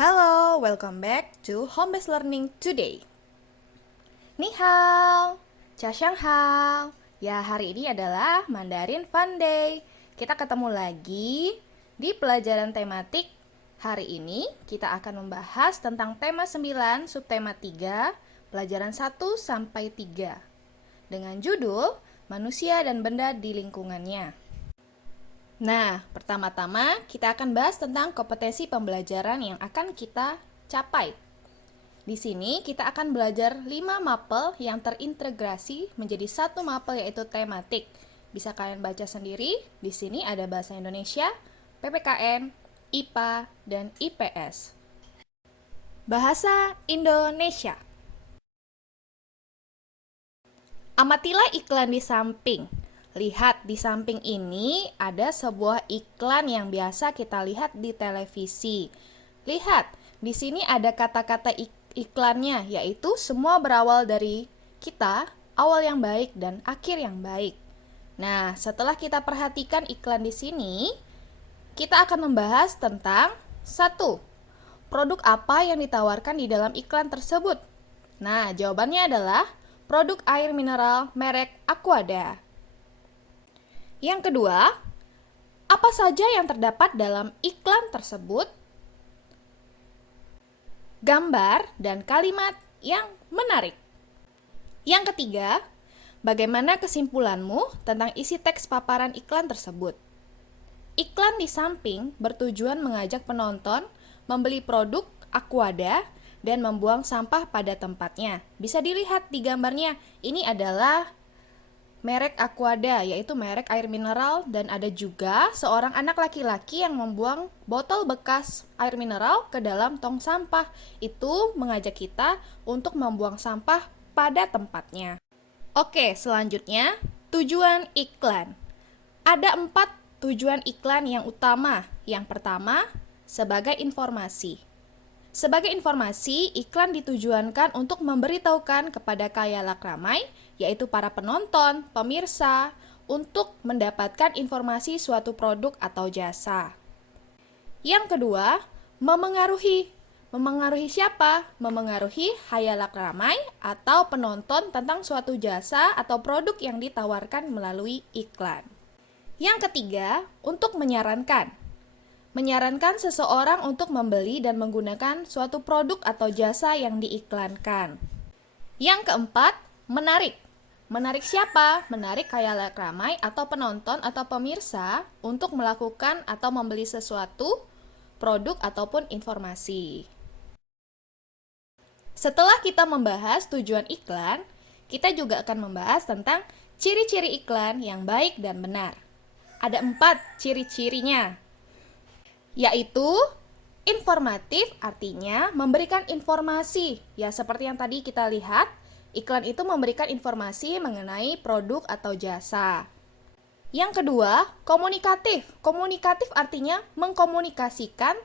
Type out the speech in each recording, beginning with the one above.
Halo, welcome back to Home Based Learning today. Ni hao, Cha Xiang hao. Ya, hari ini adalah Mandarin Fun Day. Kita ketemu lagi di pelajaran tematik. Hari ini kita akan membahas tentang tema 9, subtema 3, pelajaran 1 sampai 3. Dengan judul Manusia dan Benda di Lingkungannya. Nah, pertama-tama kita akan bahas tentang kompetensi pembelajaran yang akan kita capai. Di sini kita akan belajar 5 mapel yang terintegrasi menjadi satu mapel, yaitu tematik. Bisa kalian baca sendiri. Di sini ada bahasa Indonesia, PPKN, IPA, dan IPS. Bahasa Indonesia. Amatilah iklan di samping. Lihat di samping ini ada sebuah iklan yang biasa kita lihat di televisi. Lihat, di sini ada kata-kata iklannya, yaitu semua berawal dari kita, awal yang baik dan akhir yang baik. Nah, setelah kita perhatikan iklan di sini, kita akan membahas tentang 1. Produk apa yang ditawarkan di dalam iklan tersebut? Nah, jawabannya adalah produk air mineral merek Aquada. Yang kedua, apa saja yang terdapat dalam iklan tersebut? Gambar dan kalimat yang menarik. Yang ketiga, bagaimana kesimpulanmu tentang isi teks paparan iklan tersebut? Iklan di samping bertujuan mengajak penonton membeli produk Aquada dan membuang sampah pada tempatnya. Bisa dilihat di gambarnya, ini adalah merek Aquada, yaitu merek air mineral, dan ada juga seorang anak laki-laki yang membuang botol bekas air mineral ke dalam tong sampah. Itu mengajak kita untuk membuang sampah pada tempatnya. Oke, selanjutnya tujuan iklan. Ada 4 tujuan iklan yang utama. Yang pertama, sebagai informasi. Sebagai informasi, iklan ditujuankan untuk memberitahukan kepada khalayak ramai, yaitu para penonton, pemirsa, untuk mendapatkan informasi suatu produk atau jasa. Yang kedua, memengaruhi. Memengaruhi siapa? Memengaruhi khalayak ramai atau penonton tentang suatu jasa atau produk yang ditawarkan melalui iklan. Yang ketiga, untuk menyarankan. Menyarankan seseorang untuk membeli dan menggunakan suatu produk atau jasa yang diiklankan. Yang keempat, menarik. Menarik siapa? Menarik khalayak ramai atau penonton atau pemirsa untuk melakukan atau membeli sesuatu, produk ataupun informasi. Setelah kita membahas tujuan iklan, kita juga akan membahas tentang ciri-ciri iklan yang baik dan benar. Ada 4 ciri-cirinya, yaitu informatif, artinya memberikan informasi. Ya, seperti yang tadi kita lihat, iklan itu memberikan informasi mengenai produk atau jasa. Yang kedua, komunikatif. Komunikatif artinya mengkomunikasikan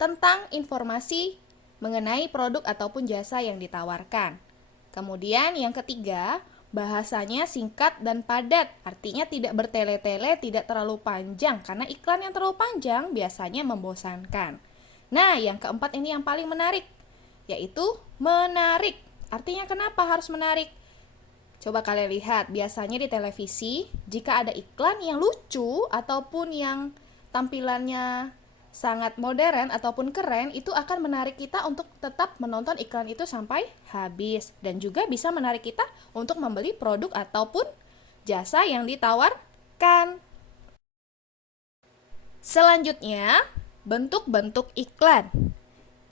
tentang informasi mengenai produk ataupun jasa yang ditawarkan. Kemudian yang ketiga, bahasanya singkat dan padat, artinya tidak bertele-tele, tidak terlalu panjang, karena iklan yang terlalu panjang biasanya membosankan. Nah, yang keempat ini yang paling menarik, yaitu menarik. Artinya kenapa harus menarik? Coba kalian lihat, biasanya di televisi, jika ada iklan yang lucu ataupun yang tampilannya sangat modern ataupun keren, itu akan menarik kita untuk tetap menonton iklan itu sampai habis, dan juga bisa menarik kita untuk membeli produk ataupun jasa yang ditawarkan. Selanjutnya, bentuk-bentuk iklan.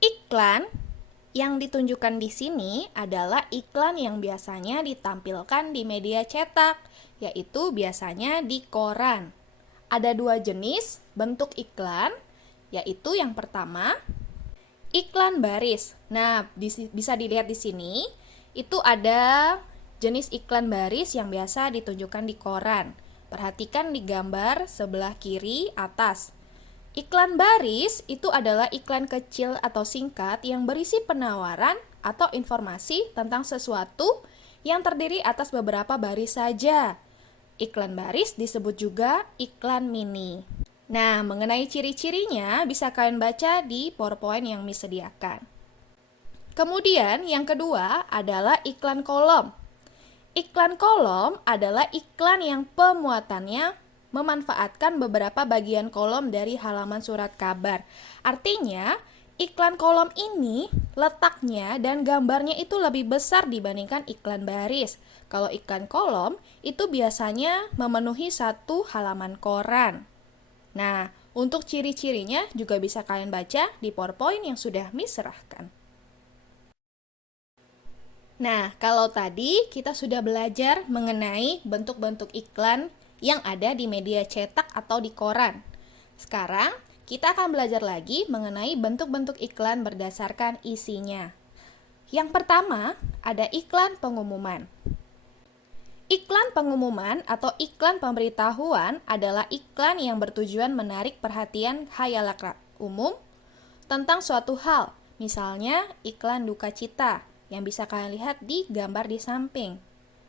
Iklan yang ditunjukkan di sini adalah iklan yang biasanya ditampilkan di media cetak, yaitu biasanya di koran. Ada 2 jenis bentuk iklan, yaitu yang pertama, iklan baris. Nah, bisa dilihat di sini, itu ada jenis iklan baris yang biasa ditunjukkan di koran. Perhatikan di gambar sebelah kiri atas. Iklan baris itu adalah iklan kecil atau singkat yang berisi penawaran atau informasi tentang sesuatu yang terdiri atas beberapa baris saja. Iklan baris disebut juga iklan mini. Nah, mengenai ciri-cirinya bisa kalian baca di PowerPoint yang Miss sediakan. Kemudian yang kedua adalah iklan kolom. Iklan kolom adalah iklan yang pemuatannya memanfaatkan beberapa bagian kolom dari halaman surat kabar. Artinya, iklan kolom ini letaknya dan gambarnya itu lebih besar dibandingkan iklan baris. Kalau iklan kolom itu biasanya memenuhi satu halaman koran. Nah, untuk ciri-cirinya juga bisa kalian baca di PowerPoint yang sudah Miss serahkan. Nah, kalau tadi kita sudah belajar mengenai bentuk-bentuk iklan yang ada di media cetak atau di koran. Sekarang, kita akan belajar lagi mengenai bentuk-bentuk iklan berdasarkan isinya. Yang pertama, ada iklan pengumuman. Iklan pengumuman atau iklan pemberitahuan adalah iklan yang bertujuan menarik perhatian khalayak umum tentang suatu hal. Misalnya iklan duka cita yang bisa kalian lihat di gambar di samping.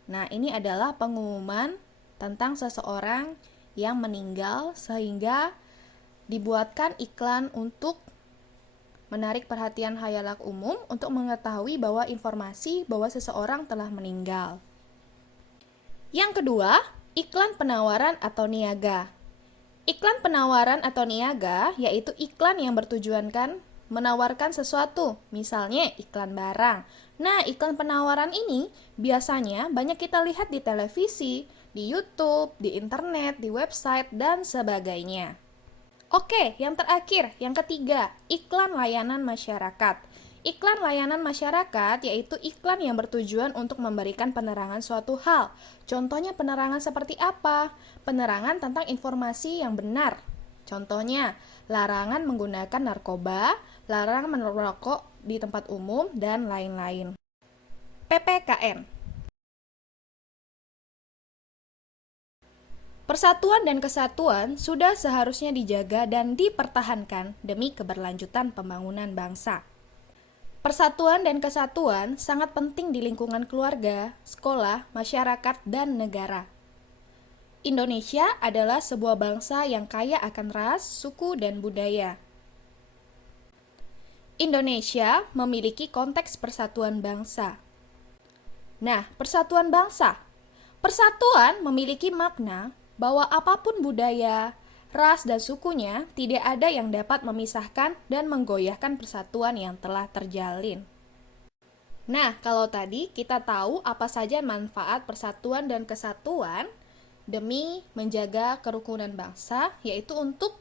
Nah, ini adalah pengumuman tentang seseorang yang meninggal sehingga dibuatkan iklan untuk menarik perhatian khalayak umum untuk mengetahui bahwa informasi bahwa seseorang telah meninggal. Yang kedua, iklan penawaran atau niaga. Iklan penawaran atau niaga yaitu iklan yang bertujuankan menawarkan sesuatu, misalnya iklan barang. Nah, iklan penawaran ini biasanya banyak kita lihat di televisi, di YouTube, di internet, di website, dan sebagainya. Oke, yang terakhir, yang ketiga, iklan layanan masyarakat. Iklan layanan masyarakat yaitu iklan yang bertujuan untuk memberikan penerangan suatu hal. Contohnya penerangan seperti apa? Penerangan tentang informasi yang benar. Contohnya, larangan menggunakan narkoba, larangan merokok di tempat umum, dan lain-lain. PPKN. Persatuan dan kesatuan sudah seharusnya dijaga dan dipertahankan demi keberlanjutan pembangunan bangsa. Persatuan dan kesatuan sangat penting di lingkungan keluarga, sekolah, masyarakat, dan negara. Indonesia adalah sebuah bangsa yang kaya akan ras, suku, dan budaya. Indonesia memiliki konteks persatuan bangsa. Nah, persatuan bangsa. Persatuan memiliki makna bahwa apapun budaya, ras, dan sukunya tidak ada yang dapat memisahkan dan menggoyahkan persatuan yang telah terjalin. Nah, kalau tadi kita tahu apa saja manfaat persatuan dan kesatuan demi menjaga kerukunan bangsa, yaitu untuk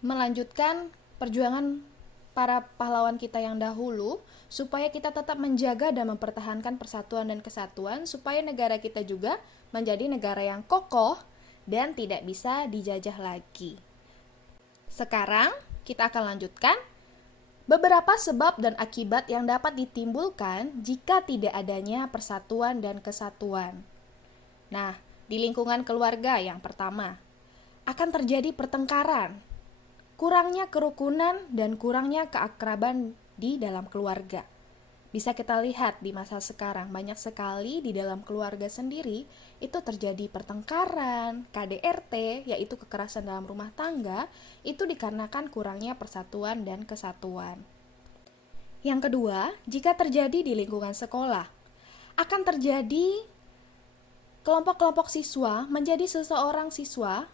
melanjutkan perjuangan para pahlawan kita yang dahulu, supaya kita tetap menjaga dan mempertahankan persatuan dan kesatuan, supaya negara kita juga menjadi negara yang kokoh dan tidak bisa dijajah lagi. Sekarang kita akan lanjutkan beberapa sebab dan akibat yang dapat ditimbulkan jika tidak adanya persatuan dan kesatuan. Nah, di lingkungan keluarga yang pertama, akan terjadi pertengkaran, kurangnya kerukunan dan kurangnya keakraban di dalam keluarga. Bisa kita lihat di masa sekarang, banyak sekali di dalam keluarga sendiri itu terjadi pertengkaran, KDRT, yaitu kekerasan dalam rumah tangga, itu dikarenakan kurangnya persatuan dan kesatuan. Yang kedua, jika terjadi di lingkungan sekolah, akan terjadi kelompok-kelompok siswa menjadi seseorang siswa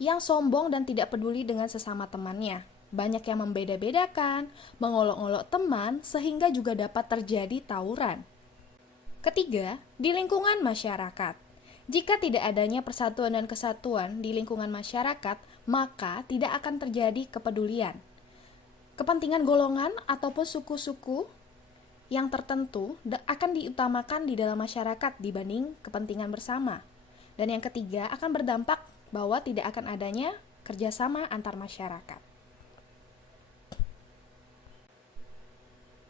yang sombong dan tidak peduli dengan sesama temannya. Banyak yang membeda-bedakan, mengolok-olok teman, sehingga juga dapat terjadi tawuran. Ketiga, di lingkungan masyarakat. Jika tidak adanya persatuan dan kesatuan di lingkungan masyarakat, maka tidak akan terjadi kepedulian. Kepentingan golongan ataupun suku-suku yang tertentu akan diutamakan di dalam masyarakat dibanding kepentingan bersama. Dan yang ketiga, akan berdampak bahwa tidak akan adanya kerjasama antar masyarakat.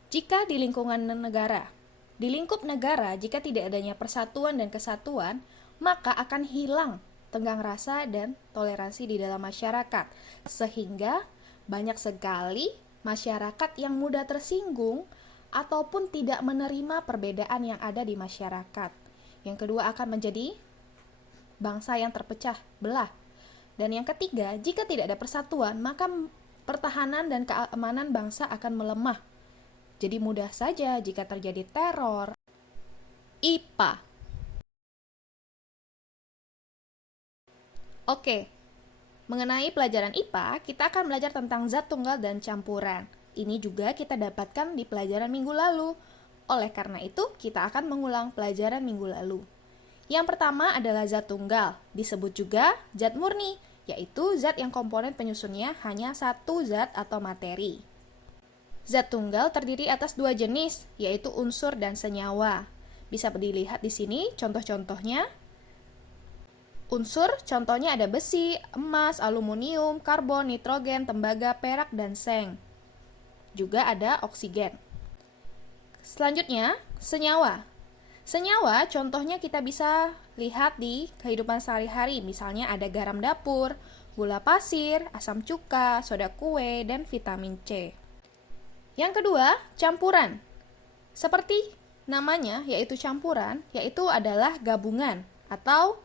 Jika di lingkungan negara, di lingkup negara, jika tidak adanya persatuan dan kesatuan, maka akan hilang tenggang rasa dan toleransi di dalam masyarakat, sehingga banyak sekali masyarakat yang mudah tersinggung ataupun tidak menerima perbedaan yang ada di masyarakat. Yang kedua, akan menjadi bangsa yang terpecah belah. Dan yang ketiga, jika tidak ada persatuan, maka pertahanan dan keamanan bangsa akan melemah. Jadi mudah saja jika terjadi teror. IPA. Oke, mengenai pelajaran IPA, kita akan belajar tentang zat tunggal dan campuran. Ini juga kita dapatkan di pelajaran minggu lalu. Oleh karena itu, kita akan mengulang pelajaran minggu lalu. Yang pertama adalah zat tunggal, disebut juga zat murni, yaitu zat yang komponen penyusunnya hanya satu zat atau materi. Zat tunggal terdiri atas dua jenis, yaitu unsur dan senyawa. Bisa dilihat di sini contoh-contohnya. Unsur contohnya ada besi, emas, aluminium, karbon, nitrogen, tembaga, perak, dan seng. Juga ada oksigen. Selanjutnya, senyawa. Senyawa contohnya kita bisa lihat di kehidupan sehari-hari, misalnya ada garam dapur, gula pasir, asam cuka, soda kue, dan vitamin C. Yang kedua, campuran. Seperti namanya, yaitu campuran, yaitu adalah gabungan atau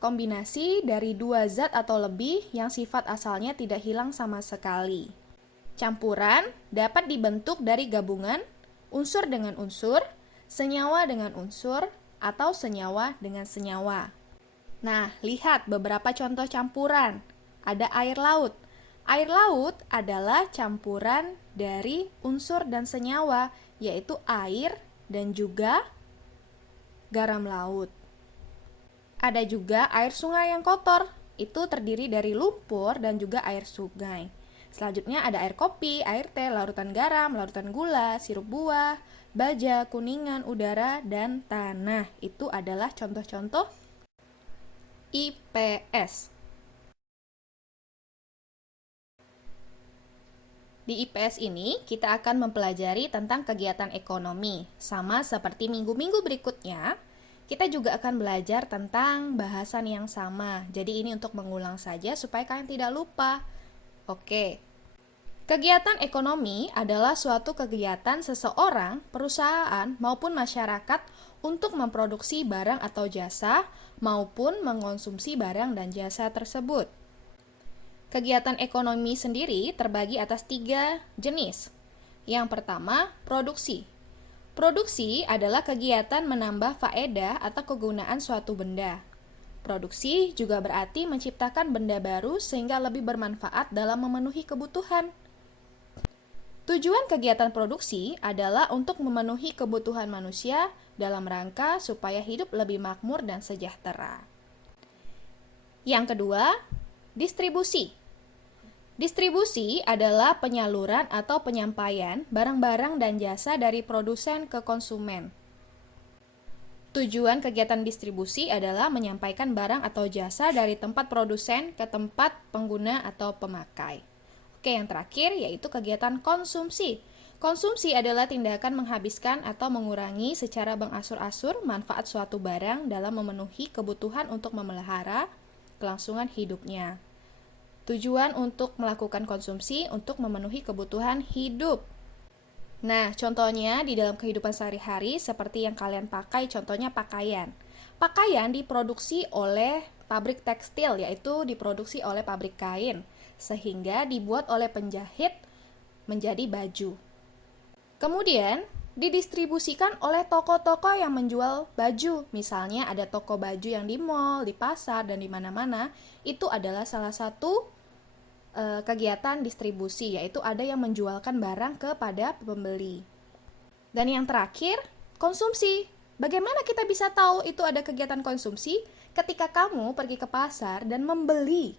kombinasi dari dua zat atau lebih yang sifat asalnya tidak hilang sama sekali. Campuran dapat dibentuk dari gabungan unsur dengan unsur, senyawa dengan unsur, atau senyawa dengan senyawa. Nah, lihat beberapa contoh campuran. Ada air laut. Air laut adalah campuran dari unsur dan senyawa, yaitu air dan juga garam laut. Ada juga air sungai yang kotor, itu terdiri dari lumpur dan juga air sungai. Selanjutnya ada air kopi, air teh, larutan garam, larutan gula, sirup buah, baja, kuningan, udara, dan tanah. Itu adalah contoh-contoh IPS. Di IPS ini, kita akan mempelajari tentang kegiatan ekonomi. Sama seperti minggu-minggu berikutnya, kita juga akan belajar tentang bahasan yang sama. Jadi ini untuk mengulang saja supaya kalian tidak lupa. Oke. Kegiatan ekonomi adalah suatu kegiatan seseorang, perusahaan, maupun masyarakat untuk memproduksi barang atau jasa maupun mengonsumsi barang dan jasa tersebut. Kegiatan ekonomi sendiri terbagi atas 3 jenis. Yang pertama, produksi. Produksi adalah kegiatan menambah faedah atau kegunaan suatu benda. Produksi juga berarti menciptakan benda baru sehingga lebih bermanfaat dalam memenuhi kebutuhan. Tujuan kegiatan produksi adalah untuk memenuhi kebutuhan manusia dalam rangka supaya hidup lebih makmur dan sejahtera. Yang kedua, distribusi. Distribusi adalah penyaluran atau penyampaian barang-barang dan jasa dari produsen ke konsumen. Tujuan kegiatan distribusi adalah menyampaikan barang atau jasa dari tempat produsen ke tempat pengguna atau pemakai. Oke, yang terakhir yaitu kegiatan konsumsi. Konsumsi adalah tindakan menghabiskan atau mengurangi secara mengasur-asur manfaat suatu barang dalam memenuhi kebutuhan untuk memelihara kelangsungan hidupnya. Tujuan untuk melakukan konsumsi untuk memenuhi kebutuhan hidup. Nah, contohnya di dalam kehidupan sehari-hari seperti yang kalian pakai, contohnya pakaian. Pakaian diproduksi oleh pabrik tekstil, yaitu diproduksi oleh pabrik kain, sehingga dibuat oleh penjahit menjadi baju. Kemudian, didistribusikan oleh toko-toko yang menjual baju. Misalnya ada toko baju yang di mall, di pasar, dan di mana-mana. Itu adalah salah satu kegiatan distribusi, yaitu ada yang menjualkan barang kepada pembeli. Dan yang terakhir, konsumsi. Bagaimana kita bisa tahu itu ada kegiatan konsumsi? Ketika kamu pergi ke pasar dan membeli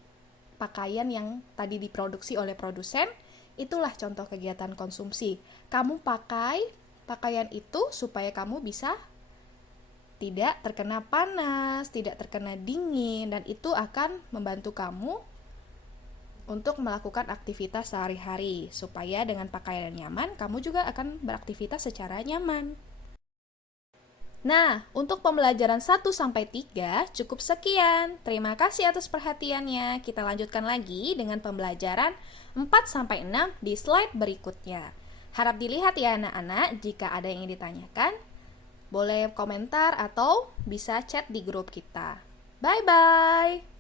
pakaian yang tadi diproduksi oleh produsen, itulah contoh kegiatan konsumsi. Kamu pakai pakaian itu supaya kamu bisa tidak terkena panas, tidak terkena dingin, dan itu akan membantu kamu untuk melakukan aktivitas sehari-hari, supaya dengan pakaian nyaman, kamu juga akan beraktivitas secara nyaman. Nah, untuk pembelajaran 1-3 cukup sekian. Terima kasih atas perhatiannya. Kita lanjutkan lagi dengan pembelajaran 4-6 di slide berikutnya. Harap dilihat ya anak-anak, jika ada yang ingin ditanyakan, boleh komentar atau bisa chat di grup kita. Bye-bye!